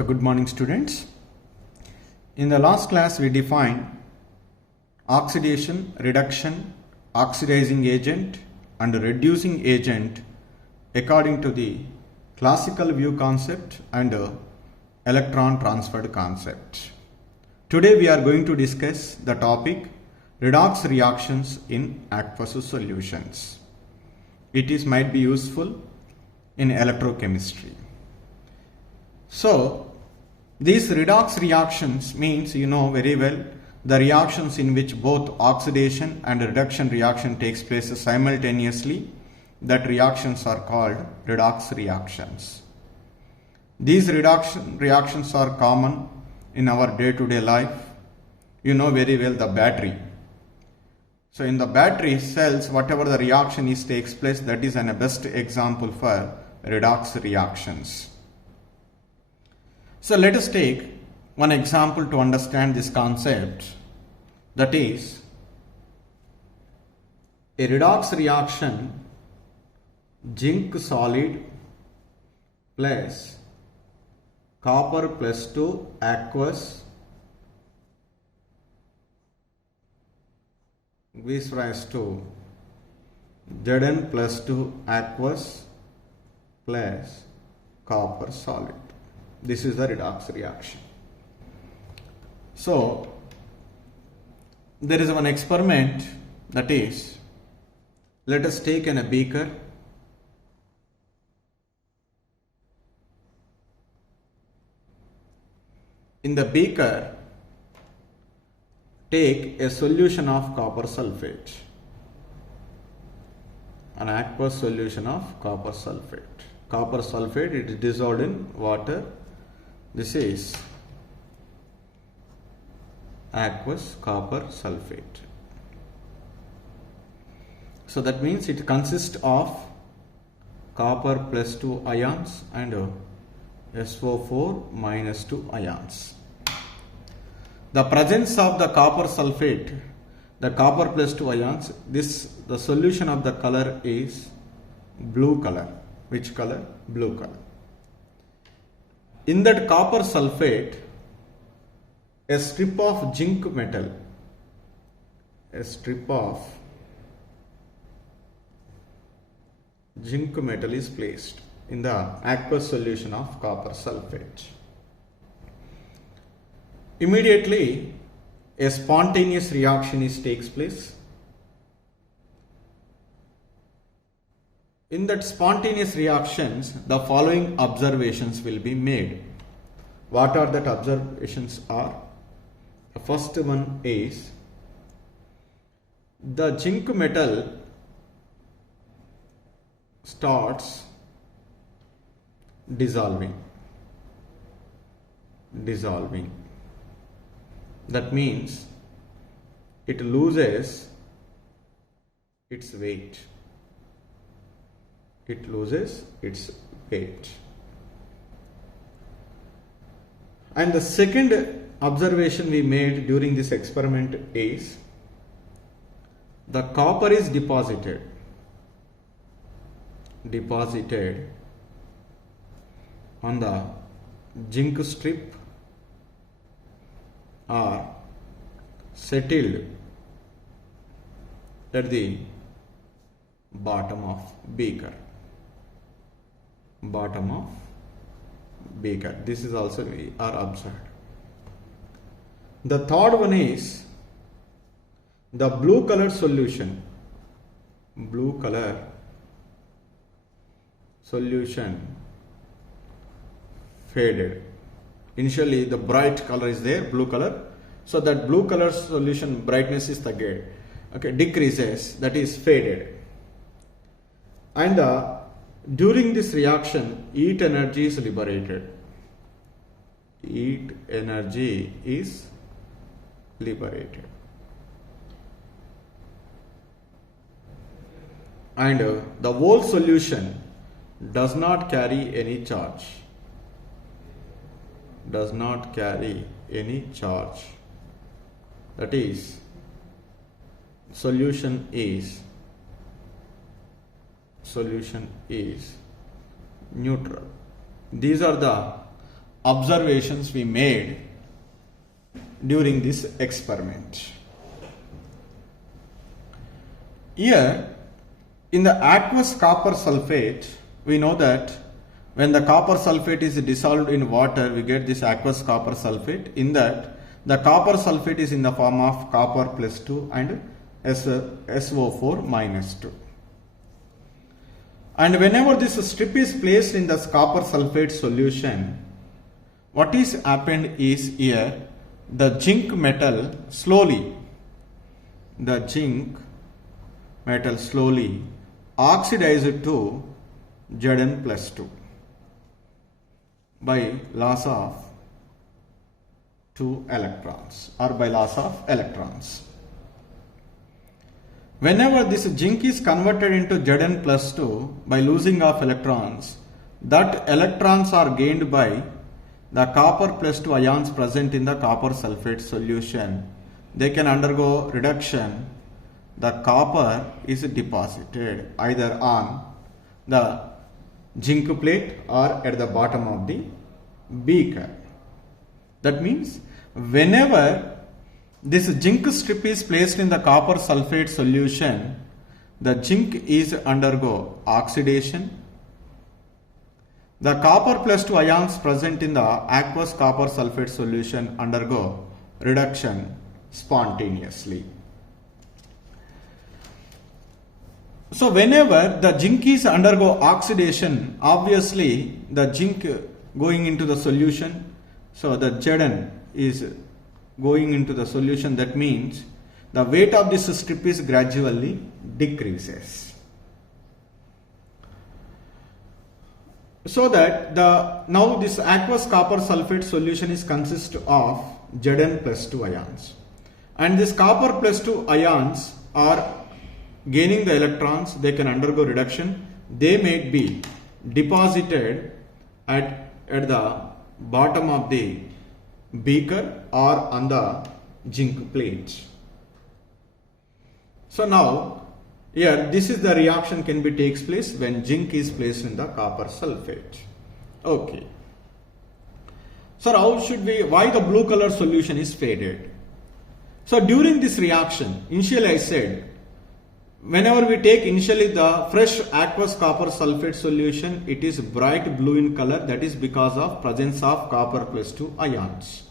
So good morning students. In the last class we defined oxidation, reduction, oxidizing agent and reducing agent according to the classical view concept and electron transferred concept. Today we are going to discuss the topic redox reactions in aqueous solutions. It might be useful in electrochemistry. So these redox reactions means you know very well the reactions in which both oxidation and reduction reaction takes place simultaneously. That reactions are called redox reactions. These reactions are common in our day-to-day life. You know very well the battery. So in the battery cells, whatever the reaction is takes place, that is a best example for redox reactions. So let us take one example to understand this concept, that is a redox reaction zinc solid plus copper plus 2 aqueous gives rise to Zn plus 2 aqueous plus copper solid. This is the redox reaction. So there is one experiment, that is, let us take a beaker. In the beaker, take a solution of copper sulfate, an aqueous solution of copper sulfate. Copper sulfate, it is dissolved in water. This is aqueous copper sulfate. So that means it consists of copper plus 2 ions and SO4 minus 2 ions. The presence of the copper sulfate, the copper plus 2 ions, the solution of the color is blue color. Which color? Blue color. In that copper sulfate, a strip of zinc metal, is placed in the aqueous solution of copper sulfate. Immediately, a spontaneous reaction takes place. In that spontaneous reactions, the following observations will be made. What are that observations are? The first one is the zinc metal starts dissolving. That means it loses its weight. And the second observation we made during this experiment is the copper is deposited on the zinc strip or settled at the bottom of beaker. This is also we are observed. The third one is the blue colored solution. Faded. Initially the bright color is there, blue color. So that blue color solution brightness is decreases, that is faded. And during this reaction, heat energy is liberated. And the whole solution does not carry any charge. That is, solution is neutral. These are the observations we made during this experiment. Here, in the aqueous copper sulfate, we know that when the copper sulfate is dissolved in water, we get this aqueous copper sulfate. In that, the copper sulfate is in the form of copper plus 2 and SO4 minus 2. And whenever this strip is placed in the copper sulfate solution, what is happened is here, the zinc metal slowly oxidized to Zn plus 2 by loss of 2 electrons or by loss of electrons. Whenever this zinc is converted into Zn plus 2 by losing of electrons, that electrons are gained by the copper plus 2 ions present in the copper sulfate solution. They can undergo reduction. The copper is deposited either on the zinc plate or at the bottom of the beaker. That means whenever this zinc strip is placed in the copper sulfate solution, the zinc is undergo oxidation. The copper plus 2 ions present in the aqueous copper sulfate solution undergo reduction spontaneously. So whenever the zinc is undergo oxidation, obviously the zinc going into the solution, so the Zn is going into the solution. That means the weight of this strip is gradually decreases. So that now this aqueous copper sulfate solution is consist of Zn plus 2 ions, and this copper plus 2 ions are gaining the electrons. They can undergo reduction. They may be deposited at the bottom of the beaker or on the zinc plate. So now here this is the reaction can be takes place when zinc is placed in the copper sulfate. Okay. So why the blue color solution is faded? So during this reaction, initially I said, whenever we take initially the fresh aqueous copper sulfate solution, it is bright blue in color. That is because of presence of copper plus 2 ions.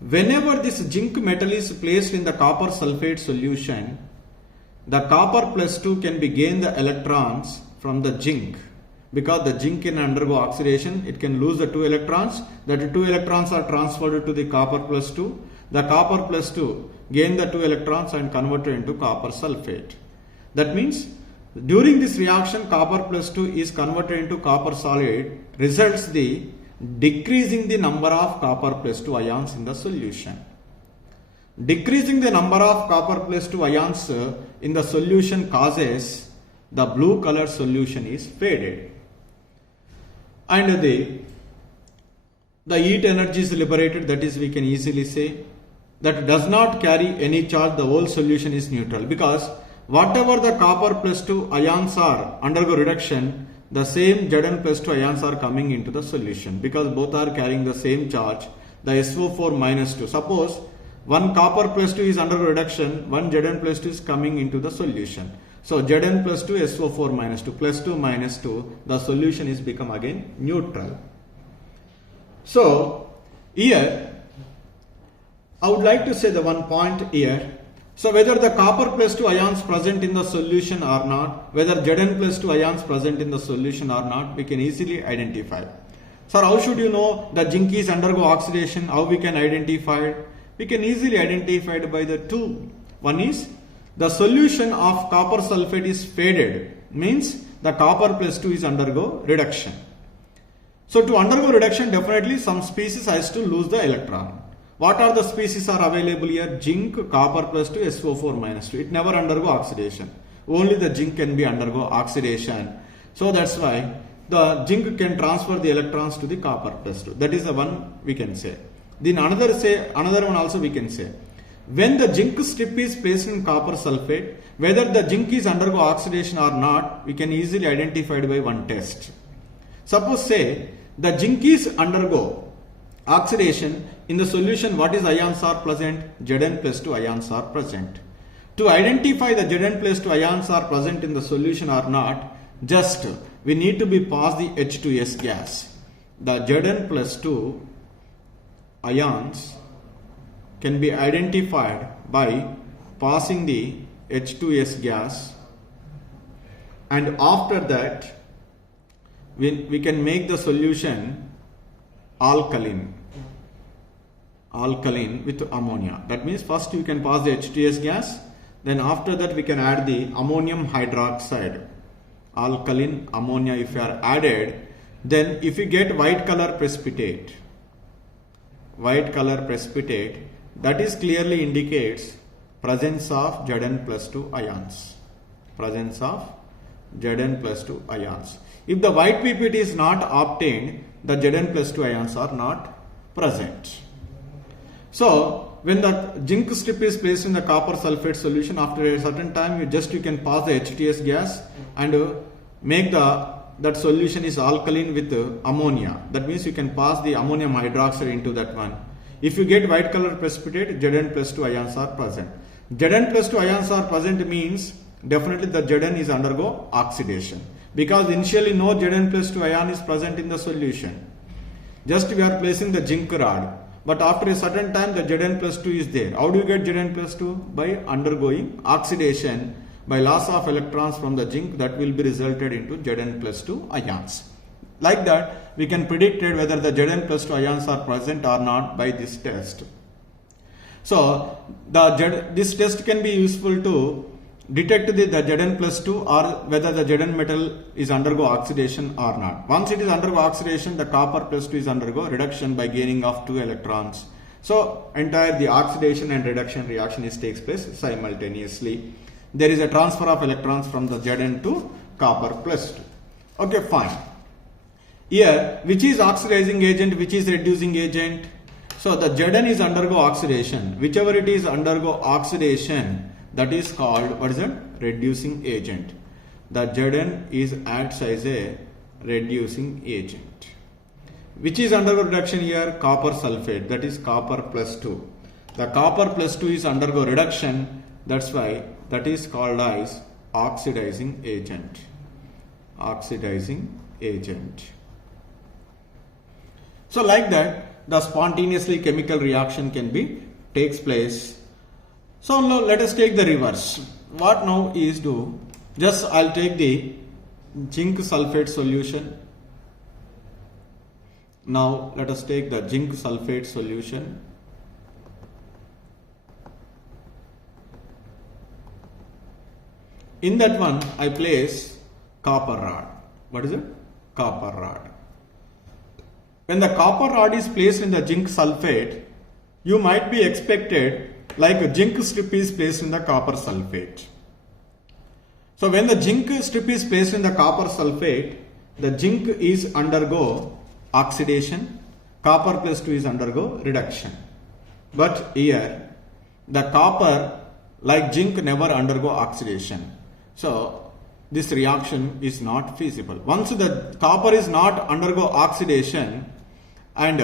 Whenever this zinc metal is placed in the copper sulfate solution, the copper plus 2 can be gain the electrons from the zinc. Because the zinc can undergo oxidation, it can lose the 2 electrons. That 2 electrons are transferred to the copper plus 2. The copper plus 2 gain the 2 electrons and converted into copper sulfate. That means during this reaction, copper plus 2 is converted into copper solid, results the decreasing the number of copper plus 2 ions in the solution. Decreasing the number of copper plus 2 ions in the solution causes the blue color solution is faded, and the heat energy is liberated. That is, we can easily say that does not carry any charge. The whole solution is neutral, because whatever the copper plus 2 ions are undergo reduction, the same Zn plus 2 ions are coming into the solution, because both are carrying the same charge, the SO4 minus 2. Suppose one copper plus 2 is undergo reduction, one Zn plus 2 is coming into the solution. So Zn plus 2, SO4 minus 2, plus 2 minus 2, the solution is become again neutral. So here I would like to say the one point here. So whether the copper plus 2 ions present in the solution or not, whether Zn plus 2 ions present in the solution or not, we can easily identify. Sir, how should you know the zinc is undergo oxidation? How we can identify it? We can easily identify it by the two. One is the solution of copper sulfate is faded, means the copper plus 2 is undergo reduction. So to undergo reduction, definitely some species has to lose the electron. What are the species are available here? Zinc, copper plus 2, SO4 minus 2. It never undergo oxidation. Only the zinc can be undergo oxidation. So that's why the zinc can transfer the electrons to the copper plus 2. That is the one we can say. Then another one also we can say. When the zinc strip is placed in copper sulfate, whether the zinc is undergo oxidation or not, we can easily identify it by one test. Suppose say the zinc is undergo oxidation. In the solution, what is ions are present? Zn plus 2 ions are present. To identify the Zn plus 2 ions are present in the solution or not, just we need to be pass the H2S gas. The Zn plus 2 ions can be identified by passing the H2S gas, and after that we can make the solution alkaline with ammonia. That means first you can pass the H2S gas, then after that we can add the ammonium hydroxide, alkaline ammonia. If you are added, then if you get white color precipitate, that is clearly indicates presence of Zn plus 2 ions. If the white PPT is not obtained, the Zn plus 2 ions are not present. So when the zinc strip is placed in the copper sulfate solution, after a certain time you can pass the HTS gas and make that solution is alkaline with ammonia. That means you can pass the ammonium hydroxide into that one. If you get white color precipitate, Zn plus 2 ions are present. Zn plus 2 ions are present means definitely the Zn is undergo oxidation, because initially no Zn plus 2 ion is present in the solution. Just we are placing the zinc rod, but after a certain time the Zn plus 2 is there. How do you get Zn plus 2? By undergoing oxidation, by loss of electrons from the zinc, that will be resulted into Zn plus 2 ions. Like that we can predict whether the Zn plus 2 ions are present or not by this test. So this test can be useful to detect the Zn plus 2 or whether the Zn metal is undergo oxidation or not. Once it is undergo oxidation, the copper plus 2 is undergo reduction by gaining of 2 electrons. So entire the oxidation and reduction reaction takes place simultaneously. There is a transfer of electrons from the Zn to copper plus 2. Okay, fine. Here, which is oxidizing agent, which is reducing agent? So the Zn is undergo oxidation. Whichever it is undergo oxidation, that is called, what is it? Reducing agent. The Zn acts as a reducing agent. Which is undergo reduction here? Copper sulfate, that is copper plus 2. The copper plus 2 is undergo reduction, that's why that is called as oxidizing agent. So like that, the spontaneously chemical reaction takes place. So now let us take the reverse. What now is do? Just I'll take the zinc sulfate solution. Now let us take the zinc sulfate solution. In that one I place copper rod. What is it? Copper rod. When the copper rod is placed in the zinc sulfate, you might be expected like a zinc strip is placed in the copper sulfate. So when the zinc strip is placed in the copper sulfate, the zinc is undergo oxidation, copper plus 2 is undergo reduction. But here the copper like zinc never undergo oxidation. So this reaction is not feasible. Once the copper is not undergo oxidation and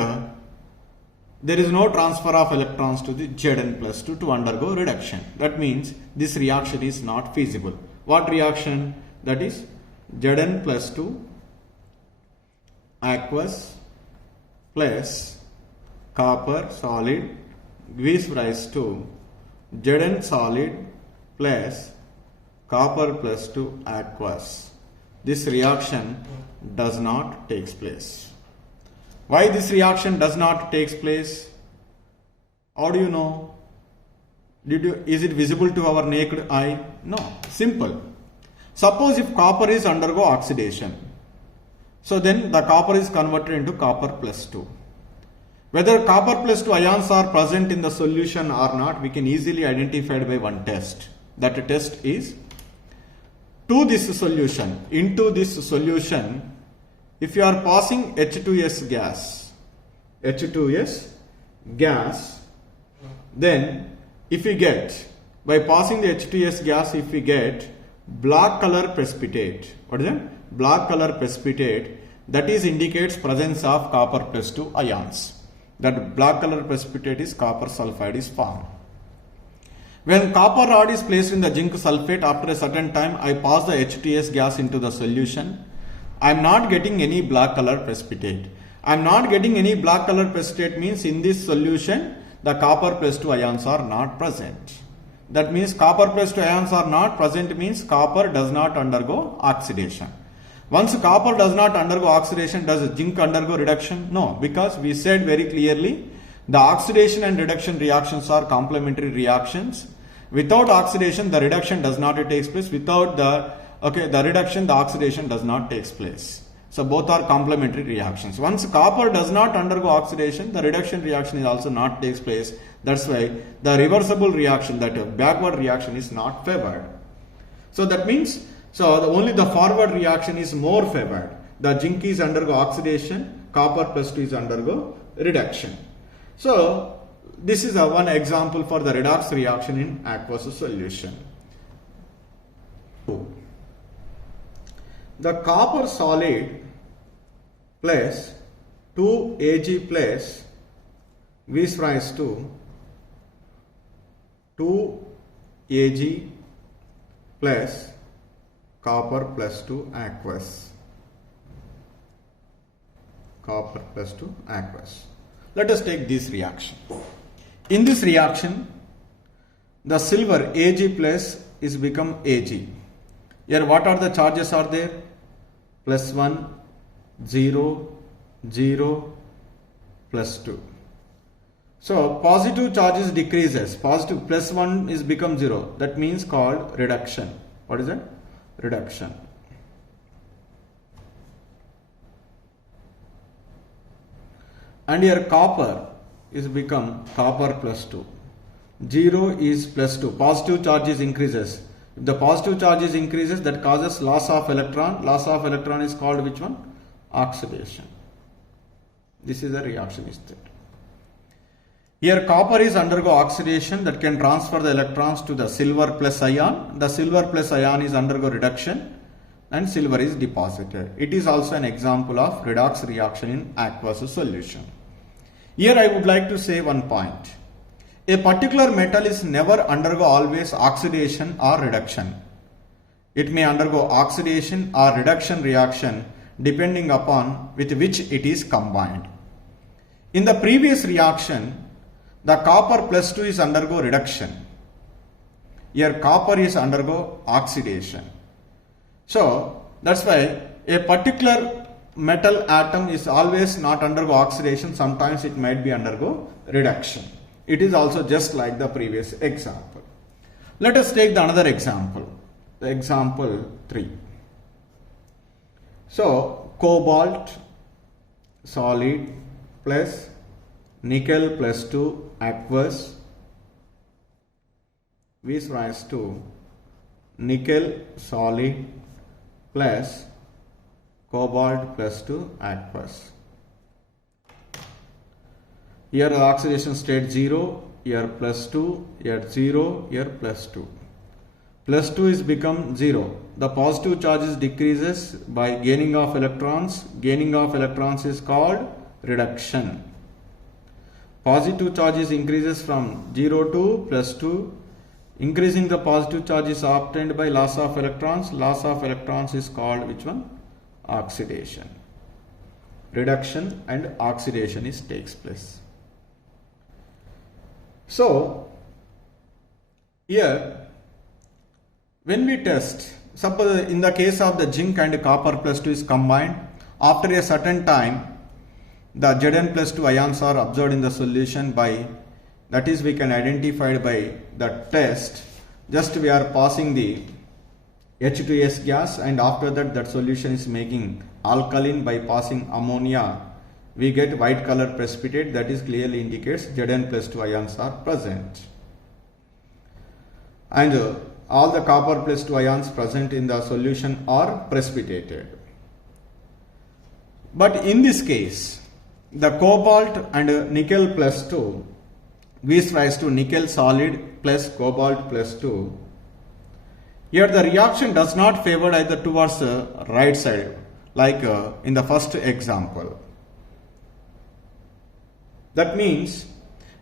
there is no transfer of electrons to the Zn plus 2 to undergo reduction. That means this reaction is not feasible. What reaction? That is Zn plus 2 aqueous plus copper solid gives rise to Zn solid plus copper plus 2 aqueous. This reaction does not take place. Why this reaction does not take place? How do you know? Is it visible to our naked eye? No. Simple. Suppose if copper is undergo oxidation, so then the copper is converted into copper plus 2. Whether copper plus 2 ions are present in the solution or not, we can easily identify by one test. That test is into this solution, if you are passing H2S gas, then if we get, by passing the H2S gas, if we get black color precipitate, what is it? Black color precipitate, that is indicates presence of copper plus 2 ions. That black color precipitate is copper sulfide is formed. When copper rod is placed in the zinc sulfate, after a certain time I pass the H2S gas into the solution. I am not getting any black color precipitate. I am not getting any black color precipitate means in this solution the copper plus 2 ions are not present. That means copper plus 2 ions are not present means copper does not undergo oxidation. Once copper does not undergo oxidation, does zinc undergo reduction? No, because we said very clearly the oxidation and reduction reactions are complementary reactions. Without oxidation, the reduction does not take place. Without the reduction, the oxidation does not take place. So both are complementary reactions. Once copper does not undergo oxidation, the reduction reaction is also not takes place. That's why the reversible reaction, that backward reaction is not favored. So that means, only the forward reaction is more favored. The zinc is undergo oxidation, copper plus 2 is undergo reduction. So this is one example for the redox reaction in aqueous solution. The copper solid plus 2 Ag plus V is raised to 2 Ag plus copper plus 2 aqueous. Copper plus 2 aqueous. Let us take this reaction. In this reaction, the silver Ag plus is become Ag. Here what are the charges are there? Plus 1, 0, 0, plus 2. So positive charges decreases. Positive plus 1 is become 0. That means called reduction. What is it? Reduction. And here copper is become copper plus 2. 0 is plus 2. Positive charges increases. If the positive charges increases, that causes loss of electron. Loss of electron is called which one? Oxidation. This is the reaction is that. Here copper is undergo oxidation that can transfer the electrons to the silver plus ion. The silver plus ion is undergo reduction and silver is deposited. It is also an example of redox reaction in aqueous solution. Here I would like to say one point. A particular metal is never undergo always oxidation or reduction. It may undergo oxidation or reduction reaction depending upon with which it is combined. In the previous reaction, the copper plus 2 is undergo reduction. Here copper is undergo oxidation. So that's why a particular metal atom is always not undergo oxidation. Sometimes it might be undergo reduction. It is also just like the previous example. Let us take the another example. The example 3. So cobalt solid plus nickel plus 2 aqueous V is raised to nickel solid plus cobalt plus 2 aqueous. Here the oxidation state 0, here plus 2, here 0, here plus 2. Plus 2 is become 0. The positive charges decreases by gaining of electrons. Gaining of electrons is called reduction. Positive charges increases from 0 to plus 2. Increasing the positive charge is obtained by loss of electrons. Loss of electrons is called which one? Oxidation. Reduction and oxidation is takes place. So here when we test, suppose in the case of the zinc and copper plus 2 is combined, after a certain time the Zn plus 2 ions are observed in the solution by, that is we can identify by the test. Just we are passing the H2S gas and after that solution is making alkaline by passing ammonia. We get white color precipitate, that is clearly indicates Zn plus 2 ions are present. And all the copper plus 2 ions present in the solution are precipitated. But in this case, the cobalt and nickel plus 2, V is raised to nickel solid plus cobalt plus 2. Here the reaction does not favor either towards the right side. like in the first example. That means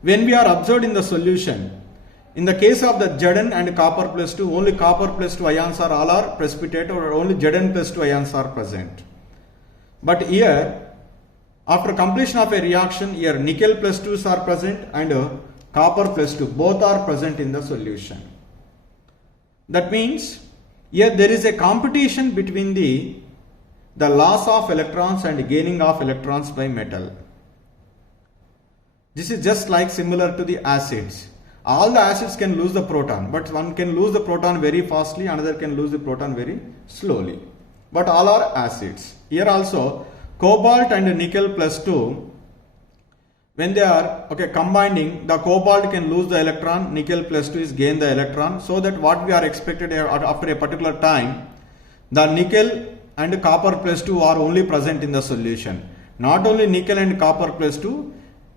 when we are observed in the solution, in the case of the Zn and copper plus 2, only copper plus 2 ions are all are precipitate, or only Zn plus 2 ions are present. But here, after completion of a reaction, here nickel plus 2s are present and copper plus 2, both are present in the solution. That means here there is a competition between the loss of electrons and gaining of electrons by metal. This is just like similar to the acids. All the acids can lose the proton, but one can lose the proton very fastly, another can lose the proton very slowly. But all are acids. Here also, cobalt and nickel plus 2, when they are combining, the cobalt can lose the electron, nickel plus 2 is gain the electron, so that what we are expected after a particular time, the nickel and copper plus 2 are only present in the solution. Not only nickel and copper plus 2,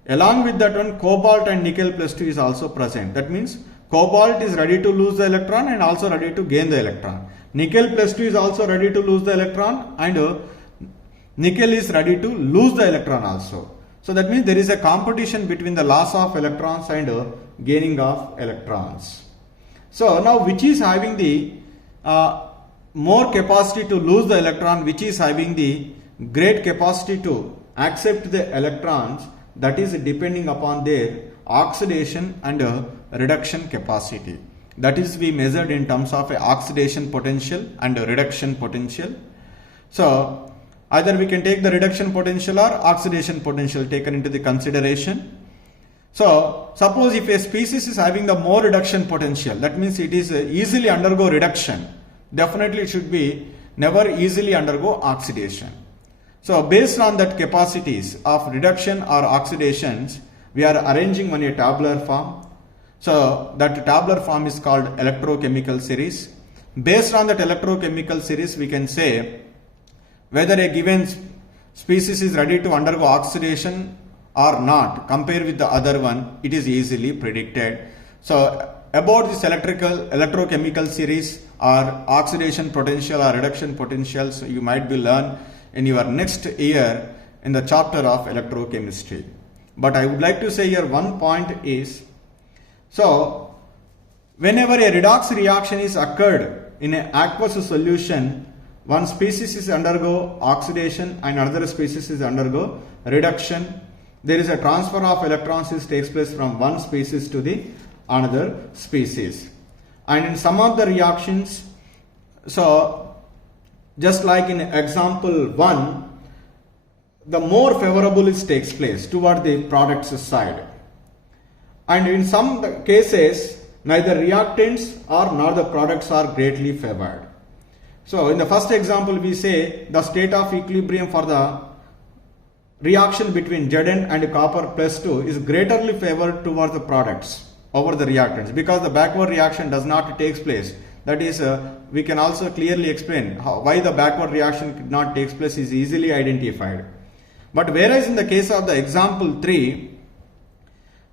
along with that one, cobalt and nickel plus 2 is also present. That means cobalt is ready to lose the electron and also ready to gain the electron. Nickel plus 2 is also ready to lose the electron and nickel is ready to lose the electron also. So that means there is a competition between the loss of electrons and gaining of electrons. So now which is having the more capacity to lose the electron, which is having the great capacity to accept the electrons, that is depending upon their oxidation and reduction capacity. That is we measured in terms of a oxidation potential and a reduction potential. So either we can take the reduction potential or oxidation potential taken into the consideration. So suppose if a species is having the more reduction potential, that means it is easily undergo reduction. Definitely it should be never easily undergo oxidation. So based on that capacities of reduction or oxidations, we are arranging on a tabular form. So that tabular form is called electrochemical series. Based on that electrochemical series, we can say whether a given species is ready to undergo oxidation or not. Compare with the other one, it is easily predicted. So about this electrochemical series or oxidation potential or reduction potentials, you might be learned in your next year in the chapter of electrochemistry. But I would like to say here one point is, so whenever a redox reaction is occurred in an aqueous solution, one species is undergo oxidation and another species is undergo reduction. There is a transfer of electrons which takes place from one species to the another species. And in some of the reactions, so just like in example 1, the more favorable is takes place toward the product's side. And in some cases, neither reactants or nor the products are greatly favored. So in the first example, we say the state of equilibrium for the reaction between Zn and copper plus 2 is greatly favored towards the products over the reactants, because the backward reaction does not take place. That is, we can also clearly explain why the backward reaction could not take place is easily identified. But whereas in the case of the example 3,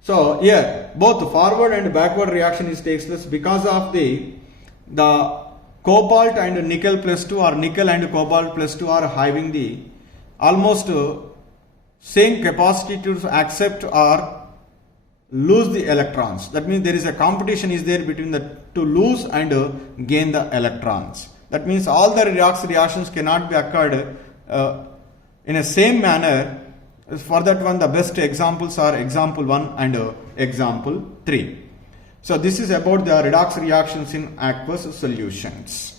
so here both forward and backward reaction is takes place because of the cobalt and nickel plus 2 or nickel and cobalt plus 2 are having the almost same capacity to accept or lose the electrons. That means there is a competition is there between the to lose and gain the electrons. That means all the redox reactions cannot be occurred in a same manner. For that one, the best examples are example 1 and example 3. So this is about the redox reactions in aqueous solutions.